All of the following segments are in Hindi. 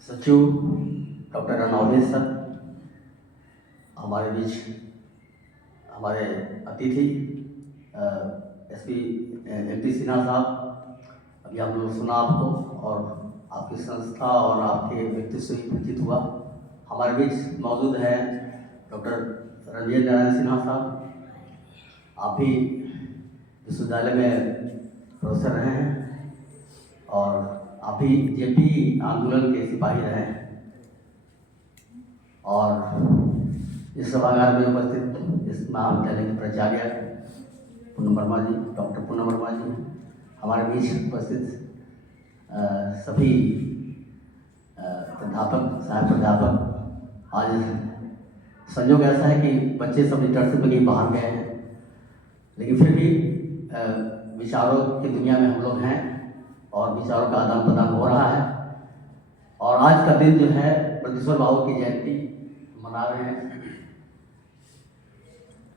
सचिव डॉक्टर रणवनीत सर, हमारे बीच हमारे अतिथि एसपी एमपी सिन्हा साहब, अभी हम लोग सुना आपको और आपकी संस्था और आपके व्यक्तित्व से परिचित हुआ। हमारे बीच मौजूद हैं डॉक्टर रणवीर नारायण सिन्हा साहब, आप भी विश्वविद्यालय में प्रोफेसर रहे हैं और आप भी जेपी आंदोलन के सिपाही रहे हैं। और इस सभागार में उपस्थित इस महाविद्यालय के प्राचार्य पूनम वर्मा जी, डॉक्टर पूनम वर्मा जी, हमारे बीच उपस्थित सभी प्राध्यापक, सहायक प्राध्यापक। आज संयोग ऐसा है कि बच्चे सब इंटर्नशिप में बाहर गए हैं, लेकिन फिर भी विचारों की दुनिया में हम लोग हैं और विचारों का आदान प्रदान हो रहा है। और आज का दिन जो है बृहदीश्वर बाबू की जयंती मना रहे हैं।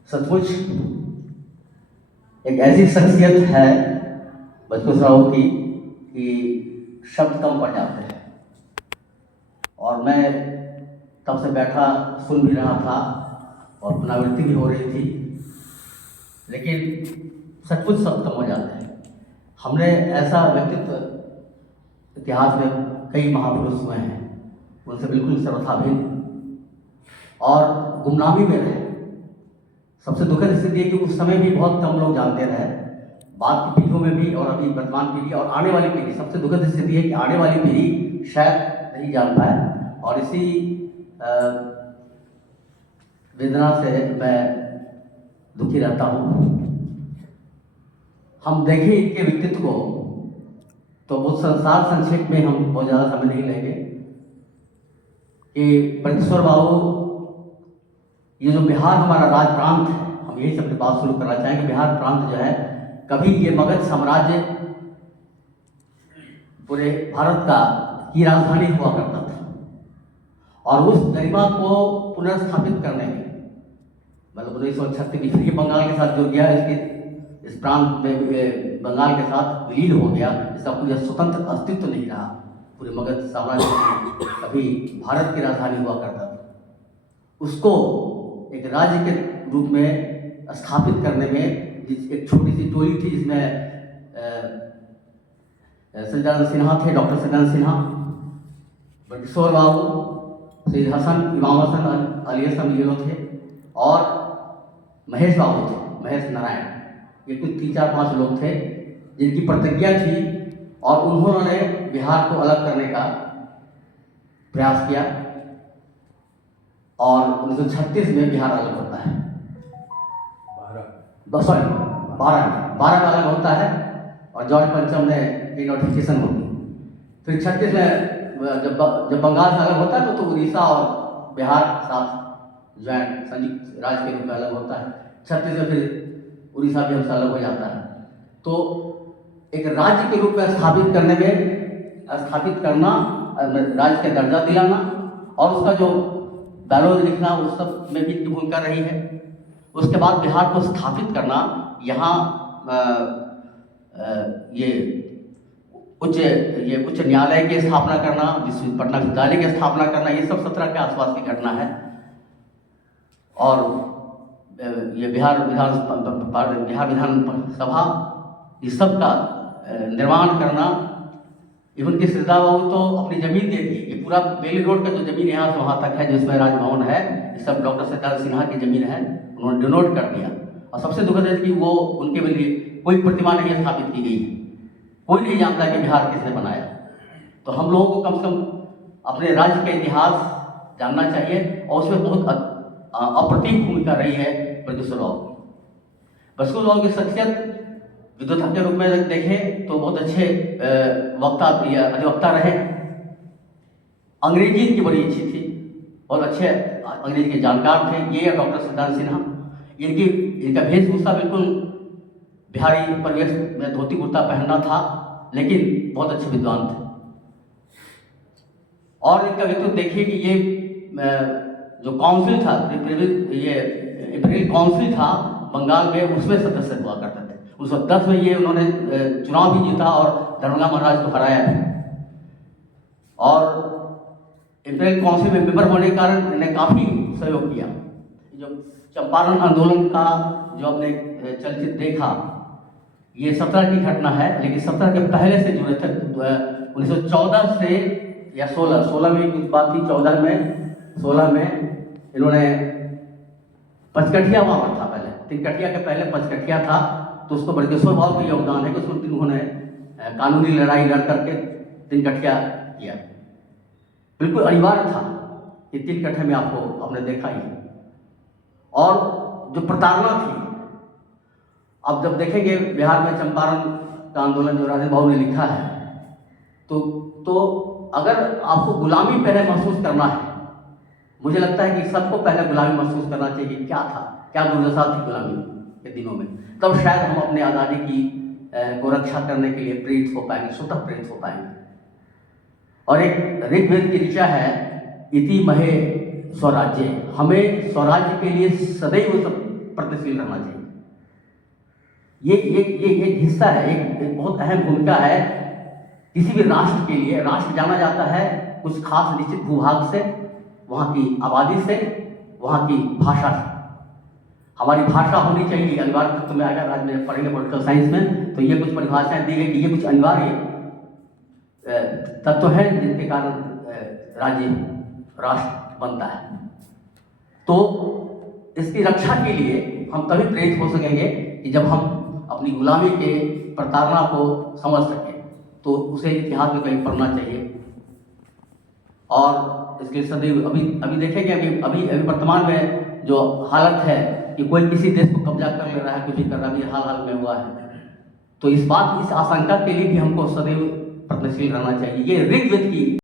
सचमुच एक ऐसी शख्सियत है बृहदीश्वर बाबू की कि शब्द कम पड़ जाते हैं। और मैं तब से बैठा सुन भी रहा था और पुनरावृत्ति भी हो रही थी, लेकिन सचमुच शब्द कम हो जाते हैं। हमने ऐसा व्यक्तित्व इतिहास में कई महापुरुष हुए हैं, उनसे बिल्कुल सर्वथा भिन्न और गुमनामी में रहे। सबसे दुखद स्थिति है कि उस समय भी बहुत कम लोग जानते रहे, बाद की पीढ़ियों में भी और अभी वर्तमान पीढ़ी और आने वाली पीढ़ी। सबसे दुखद स्थिति है कि आने वाली पीढ़ी शायद नहीं जान पाए। और इसी वेदना से मैं दुखी रहता हूँ। हम देखें इनके व्यक्तित्व को तो बहुत संसार संक्षेप में हम बहुत ज़्यादा समय नहीं लेंगे कि बृहदीश्वर बाबू, ये जो बिहार हमारा राज प्रांत है, हम यही सबसे बात शुरू करना चाहेंगे। बिहार प्रांत जो है, कभी ये मगध साम्राज्य पूरे भारत का की राजधानी हुआ करता था और उस गरिमा को पुनर्स्थापित करने में, मतलब 1936 की फिर बंगाल के साथ जुड़ गया, इसके इस प्रांत में बंगाल के साथ विलीन हो गया, इसका कोई स्वतंत्र अस्तित्व नहीं रहा। पूरे मगध साम्राज्य कभी भारत की राजधानी हुआ करता था, उसको एक राज्य के रूप में स्थापित करने में एक छोटी सी टोली थी जिसमें सज्जाद सिन्हा थे, डॉक्टर सज्जाद सिन्हा, बृहदीश्वर बाबू, सैयद हसन, इमाम हसन, अली हसन, ये लोग थे और महेश बाबू थे, महेश नारायण। ये कुछ 3-4-5 लोग थे जिनकी प्रतिज्ञा थी और उन्होंने बिहार को अलग करने का प्रयास किया और 1936 में बिहार अलग होता है। 12 में अलग होता है और जॉर्ज पंचम ने एक नोटिफिकेशन होती। फिर 36 में जब बंगाल से अलग होता है तो उड़ीसा और बिहार साथ ज्वाइंट संयुक्त राज्य के रूप में अलग होता है। 36 में फिर उड़ीसा भी हमसे अलग हो जाता है। तो एक राज्य के रूप में स्थापित करना, राज्य के दर्जा दिलाना और उसका जो बैलोज लिखना, उस सब में भी इनकी भूमिका रही है। उसके बाद बिहार को स्थापित करना, यहाँ ये उच्च न्यायालय की स्थापना करना, पटना विश्वविद्यालय की स्थापना करना, ये सब 17 के आसपास की घटना है। और ये बिहार विधानसभा, इस सब का निर्माण करना। इवन की श्रीदा बाबू तो अपनी जमीन दे दी। ये पूरा बेली रोड का जो जमीन यहाँ से वहाँ तक है, जिसमें राजभवन है, ये सब डॉक्टर सज्जाद सिन्हा की जमीन है, उन्होंने डोनेट कर दिया। और सबसे दुखद है कि वो उनके लिए कोई प्रतिमा नहीं स्थापित की गई है। कोई नहीं जानता कि बिहार किसने बनाया। तो हम लोगों को कम से कम अपने राज्य का इतिहास जानना चाहिए और उसमें बहुत अप्रतिम भूमिका रही है बृहदीश्वर बाबू। बृहदीश्वर बाबू की शख्सियत विद्वता के रूप में देखें तो बहुत अच्छे अधिवक्ता रहे। अंग्रेजी की बड़ी अच्छी थी, बहुत अच्छे अंग्रेजी के जानकार थे। ये डॉक्टर सज्जाद सिन्हा, इनका वेशभूषा बिल्कुल बिहारी परिवेश में धोती कुर्ता पहनना था, लेकिन बहुत अच्छे विद्वान थे। और इनका व्यक्तित्व देखिए कि ये जो काउंसिल था, ये इंपीरियल काउंसिल था बंगाल में, उसमें सदस्य हुआ करते थे। 1910 में ये उन्होंने चुनाव भी जीता और दरभंगा महाराज को हराया भी। और इंपीरियल काउंसिल में मेंबर होने के कारण इन्हें काफ़ी सहयोग किया। जो चंपारण आंदोलन का जो आपने चलचित्र देखा, ये 17 की घटना है, लेकिन 17 के पहले से जुड़े थे। 1914 से या 16 में कुछ बात थी, 16 में इन्होंने पचकठिया वहाँ पर था पहले, तिनकठिया के पहले पचकठिया था, तो उसको बड़केश्वर भाव का योगदान है कि उसमें उन्होंने कानूनी लड़ाई लड़ करके तिनकठिया किया। बिल्कुल अनिवार्य था कि तिनकठिया में आपने देखा ही। और जो प्रताड़ना थी, अब जब देखेंगे बिहार में चंपारण का आंदोलन जो राजेंद्र बाबू ने लिखा है, तो अगर आपको गुलामी पहले महसूस करना है, मुझे लगता है कि सबको पहले गुलामी महसूस करना चाहिए कि क्या था, क्या दुर्दशा थी गुलामी के दिनों में, तब शायद हम अपने आज़ादी की को रक्षा करने के लिए प्रेरित हो पाएंगे, स्वतः प्रेरित हो पाएंगे। और एक ऋग्वेद की ऋचा है, इति महे स्वराज्य, हमें स्वराज्य के लिए सदैव प्रगतिशील रहना चाहिए। ये एक हिस्सा है, एक बहुत अहम भूमिका है किसी भी राष्ट्र के लिए। राष्ट्र जाना जाता है कुछ खास निश्चित भूभाग से, वहाँ की आबादी से, वहाँ की भाषा से। हमारी भाषा होनी चाहिए, अनिवार्य तत्व में आएगा। आज में पढ़ेंगे पॉलिटिकल साइंस में, तो ये कुछ परिभाषाएं दी गई कि ये कुछ अनिवार्य तत्व है जिनके कारण राज्य राष्ट्र बनता है। तो इसकी रक्षा के लिए हम तभी प्रेरित हो सकेंगे कि जब हम अपनी गुलामी के प्रताड़ना को समझ सकें, तो उसे इतिहास में कहीं पढ़ना चाहिए। और इसके सदैव अभी देखेंगे, अभी वर्तमान में जो हालत है कि कोई किसी देश को कब्जा कर ले रहा है, कुछ भी कर रहा है, अभी हाल में हुआ है, तो इस आशंका के लिए भी हमको सदैव प्रगतिशील रहना चाहिए। ये ऋग्वेद की